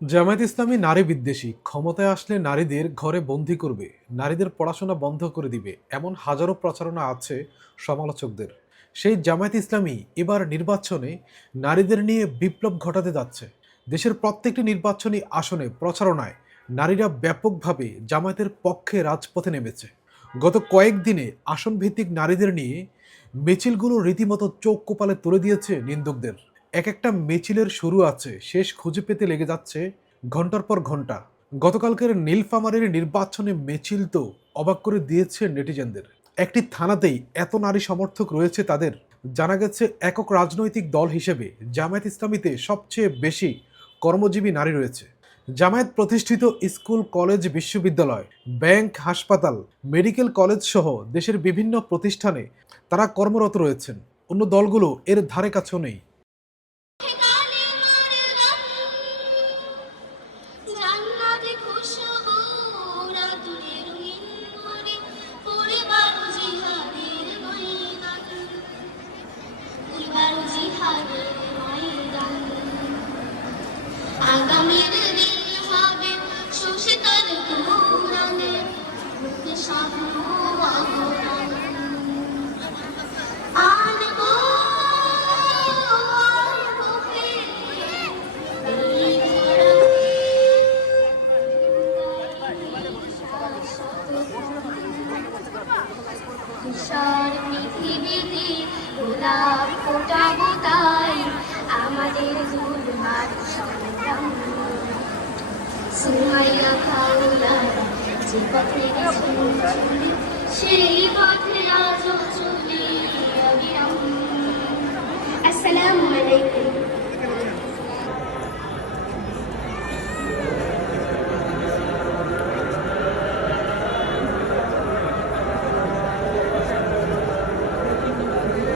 জামায়াত ইসলামী নারী বিদ্বেষী, ক্ষমতায় আসলে নারীদের ঘরে বন্দী করবে, নারীদের পড়াশোনা বন্ধ করে দিবে, এমন হাজারো প্রচারণা আছে সমালোচকদের। সেই জামায়াত ইসলামী এবার নির্বাচনে নারীদের নিয়ে বিপ্লব ঘটাতে যাচ্ছে। দেশের প্রত্যেকটি নির্বাচনী আসনে প্রচারণায় নারীরা ব্যাপকভাবে জামায়াতের পক্ষে রাজপথে নেমেছে। গত কয়েকদিনে আসনভিত্তিক নারীদের নিয়ে মিছিলগুলো রীতিমতো চোখ কপালে তুলে দিয়েছে নিন্দুকদের। এক একটা মিছিলের শুরু আছে, শেষ খুঁজে পেতে লেগে যাচ্ছে ঘন্টার পর ঘন্টা। গতকালকের নীলফামারীর নির্বাচনে মিছিল তো অবাক করে দিয়েছে নেটিজেনদের। একটি থানাতেই এত নারী সমর্থক রয়েছে তাদের। জানা গেছে একক রাজনৈতিক দল হিসেবে জামায়াত ইসলামীতে সবচেয়ে বেশি কর্মজীবী নারী রয়েছে। জামায়াত প্রতিষ্ঠিত স্কুল, কলেজ, বিশ্ববিদ্যালয়, ব্যাংক, হাসপাতাল, মেডিকেল কলেজ সহ দেশের বিভিন্ন প্রতিষ্ঠানে তারা কর্মরত রয়েছেন। অন্য দলগুলো এর ধারে কাছেও নেই। আগামীর দিন হবে সুশীতল কুরআনে মুক্তি স্বপ্ন অবদান আনবো তুষার পৃথিবীতে গোলাপ ফোটাবো তাই আমাদের দুর্বার সংগ্রাম সুমাইয়া খাওলারা যে পথে গেছেন চলে সেই পথে আজও চলি অবিরাম। আসসালামু আলাইকুম।